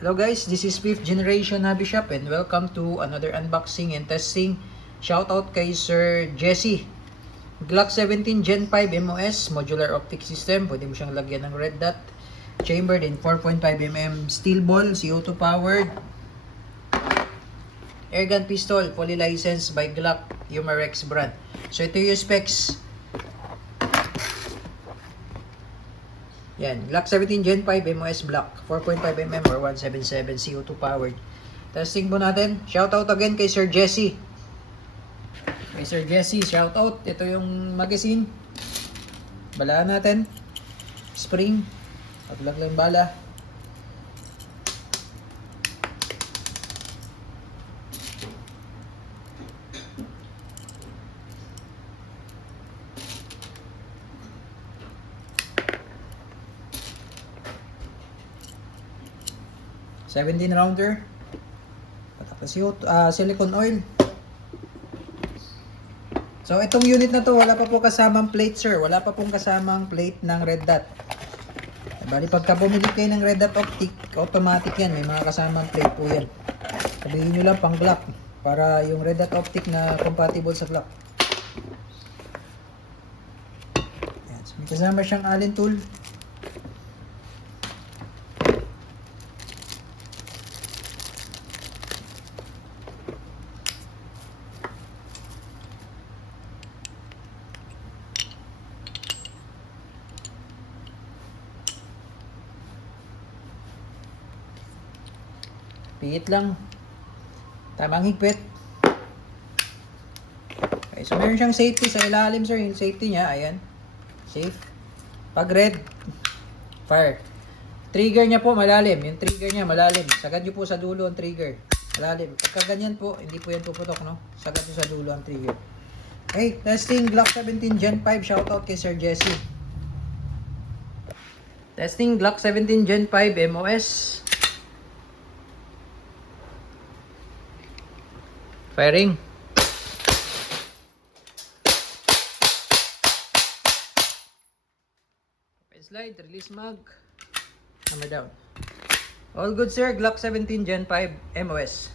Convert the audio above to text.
Hello guys, this is 5th generation Hobby Shop and welcome to another unboxing and testing. Shoutout kay Sir Jesse. Glock 17 Gen 5 MOS modular optic system. Pwede mo siyang lagyan ng red dot. Chambered in 4.5mm steel ball, CO2 powered. Airgun pistol, fully licensed by Glock Umarex brand. So ito yung specs. Yan, Glock 17 Gen 5 MOS Black, 4.5mm or 177 CO2 powered. Testing po natin. Shoutout again kay Sir Jesse. Kay Sir Jesse, shoutout. Ito yung magazine. Balaan natin. Spring. Paglak lang bala. $17 rounder. Tapos yung silicone oil. So itong unit na to wala pa po kasamang plate, sir. Wala pa pong kasamang plate ng red dot. Bali pagka bumili kayo ng red dot optic, automatic yan. May mga kasamang plate po yan. Sabihin nyo lang pang Glock para yung red dot optic na compatible sa Glock. Yan. So, may kasama siyang Allen tool. Piit lang. Tamang higpit. Okay, so meron siyang safety sa ilalim, sir. Yung safety niya, ayan. Safe. Pag red, fire. Trigger niya po malalim. Yung trigger niya malalim. Sagad niyo po sa dulo ang trigger. Malalim. Pagka ganyan po, hindi po yan puputok, no? Sagad niyo sa dulo ang trigger. Okay, testing Glock 17 Gen 5. Shoutout kay Sir Jesse. Testing Glock 17 Gen 5 MOS. Firing. Slide, release mag. Hammer down. All good, sir. Glock 17 Gen 5 MOS.